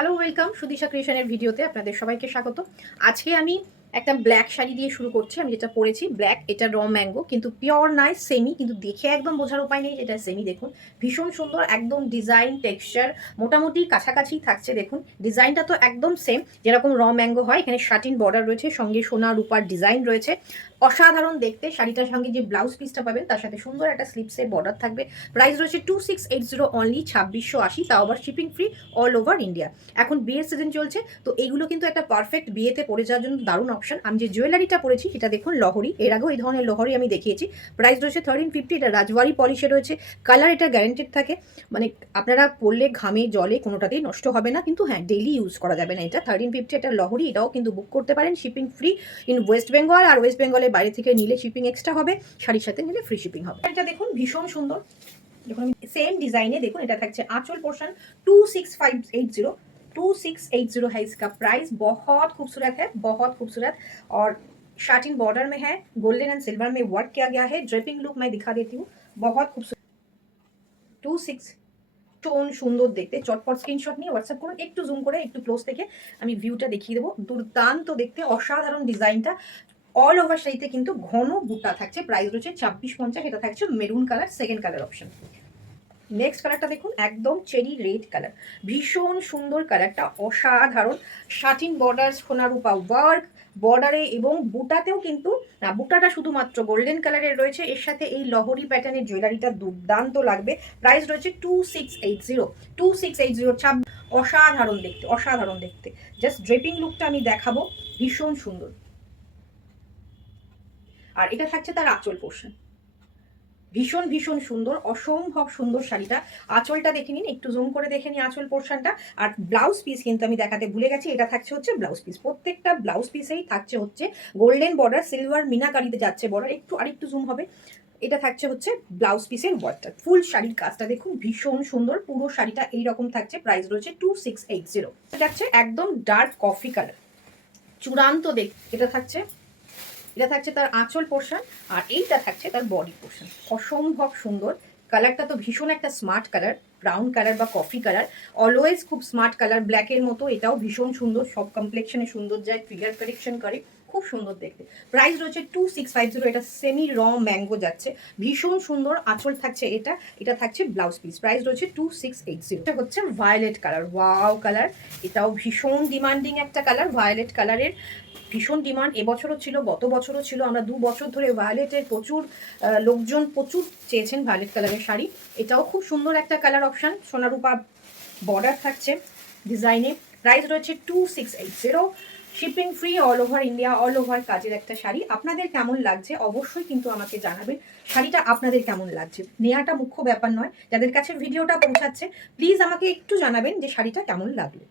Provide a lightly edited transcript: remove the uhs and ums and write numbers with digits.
Hello, welcome সুদিশা ক্রিয়েশনের ভিডিওতে আপনাদের সবাইকে স্বাগত। আজকে আমি একটা ব্ল্যাক শাড়ি দিয়ে শুরু করছি। আমি যেটা পরেছি ব্ল্যাক, এটা র ম্যাঙ্গো, কিন্তু পিওর নয়, সেমি, কিন্তু দেখে একদম বোঝার উপায় নেই এটা সেমি। দেখুন ভীষণ সুন্দর, একদম ডিজাইন টেক্সচার মোটামুটি কাছাকাছি থাকছে। দেখুন ডিজাইনটা তো একদম সেম যেরকম র ম্যাঙ্গো হয়। এখানে শাটিন বর্ডার রয়েছে, সঙ্গে সোনা রূপার ডিজাইন রয়েছে, অসাধারণ দেখতে। শাড়িটার সঙ্গে যে ব্লাউজ পিসটা পাবেন তার সাথে সুন্দর একটা স্লিপসের বর্ডার থাকবে। প্রাইস রয়েছে 2680 অনলি, 2680, তাও আবার shipping free all over India. এখন বিয়ের সিজন চলছে, তো এইগুলো কিন্তু একটা পারফেক্ট বিয়েতে পরে যাওয়ার জন্য দারুণ অপশন। আমি যে জুয়েলারিটা পরেছি এটা দেখুন লহরি, এর আগেও এই ধরনের লহরি আমি দেখিয়েছি। প্রাইস রয়েছে 1350, এটা রাজবাড়ি পলিশে রয়েছে। কালার এটা গ্যারেন্টেড থাকে, মানে আপনারা পরলে ঘামে জলে কোনোটাতেই নষ্ট হবে না, কিন্তু হ্যাঁ ডেইলি ইউজ করা যাবে না। এটা 1350, এটা লহরি, এটাও কিন্তু বুক করতে পারেন। Shipping free in West Bengal, আর ওয়েস্ট বেঙ্গলের বাইরে থেকে নিলে শিপিং এক্সট্রা হবে, শাড়ির সাথে নিলে ফ্রি শিপিং হবে। এটা দেখুন ভীষণ সুন্দর, দেখুন सेम डिजाइन है। देखो এটা থাকছে आंचल पोर्शन 26580, 2680 है इसका प्राइस। बहुत खूबसूरत है, बहुत खूबसूरत, और शाटिन बॉर्डर में है, गोल्डन एंड सिल्वर में वर्क किया गया है। ड्रेपिंग लुक मैं दिखा देती हूँ, बहुत खूबसूरत। 26 টোন সুন্দর দেখতে। চটপট স্ক্রিনশট নিয়ে হোয়াটসঅ্যাপ করুন। একটু জুম করে একটু ক্লোজ থেকে আমি ভিউটা দেখিয়ে দেবো। দুর্দান্ত দেখতে, অসাধারণ ডিজাইনটা। অল ওভার শাড়িতে কিন্তু ঘন বুটা থাকছে। প্রাইস রয়েছে 2650, এটা থাকছে maroon colour, second colour option. Next কালারটা দেখুন, একদম চেরি রেড কালার, ভীষণ সুন্দর কালারটা, অসাধারণ। শাটিন বর্ডার, সোনারূপা ওয়ার্ক বর্ডারে, এবং বুটাতেও কিন্তু না, বুটাটা শুধুমাত্র গোল্ডেন কালারের রয়েছে। এর সাথে এই লহরি প্যাটার্নের জুয়েলারিটা দুর্দান্ত লাগবে। প্রাইস রয়েছে 2680, 2680। অসাধারণ দেখতে, অসাধারণ দেখতে। জাস্ট ড্রেপিং লুকটা আমি দেখাবো, ভীষণ সুন্দর। আর এটা থাকছে তার আঁচল পোর্শন, ভীষণ ভীষণ সুন্দর, অসম্ভব সুন্দর শাড়িটা। আঁচলটা দেখে নিন, একটু জুম করে দেখে নিন আঁচল পোর্শনটা। আর ব্লাউজ পিস কিন্তু আমি দেখাতে ভুলে গেছি, এটা থাকছে হচ্ছে ব্লাউজ পিস। প্রত্যেকটা ব্লাউজ পিসেই থাকছে হচ্ছে গোল্ডেন বর্ডার, সিলভার মিনাকারিতে যাচ্ছে বর্ডার। আরেকটু জুম হবে, এটা থাকছে হচ্ছে ব্লাউজ পিসের ওয়ার্কটা। ফুল শাড়ির কাজটা দেখুন ভীষণ সুন্দর, পুরো শাড়িটা এইরকম থাকছে। প্রাইস রয়েছে 2680। থাকছে একদম ডার্ক কফি কালার, চূড়ান্ত দেখ। এটা থাকছে তার আঁচল পোর্শন, আর এইটা থাকছে তার বডি পোর্শন। অসম্ভব সুন্দর কালারটা, তো ভীষণ একটা স্মার্ট কালার, ব্রাউন কালার বা কফি কালার, অলওয়েজ খুব স্মার্ট কালার। ব্ল্যাকের মতো এটাও ভীষণ সুন্দর, সব কমপ্লেকশনে সুন্দর যায়, ফিগার কারেকশন করে, খুব সুন্দর দেখতে। প্রাইস রয়েছে 2650, এটা সেমি র ম্যাঙ্গো যাচ্ছে, ভীষণ সুন্দর। আঁচল থাকছে এটা, এটা থাকছে ব্লাউজ পিস। প্রাইস রয়েছে 2680। এটা হচ্ছে ভায়োলেট কালার, ওয়াও কালার, এটাও ভীষণ ডিমান্ডিং একটা কালার। ভায়োলেট কালারের ভীষণ ডিমান্ড, এবছরও ছিল, গত বছরও ছিল। আমরা 2 বছর ধরে ভায়োলেটের প্রচুর লোকজন প্রচুর চেয়েছেন ভায়োলেট কালারের শাড়ি। এটাও খুব সুন্দর একটা কালার অপশান। সোনারূপা বর্ডার থাকছে ডিজাইনে। প্রাইস রয়েছে 2680, shipping free all over India, all over কাজের একটা শাড়ি। আপনাদের কেমন লাগছে অবশ্যই কিন্তু আমাকে জানাবেন। শাড়িটা আপনাদের কেমন লাগছে, নেওয়াটা মুখ্য ব্যাপার নয়, যাদের কাছে ভিডিওটা পৌঁছাচ্ছে প্লিজ আমাকে একটু জানাবেন যে শাড়িটা কেমন লাগলো।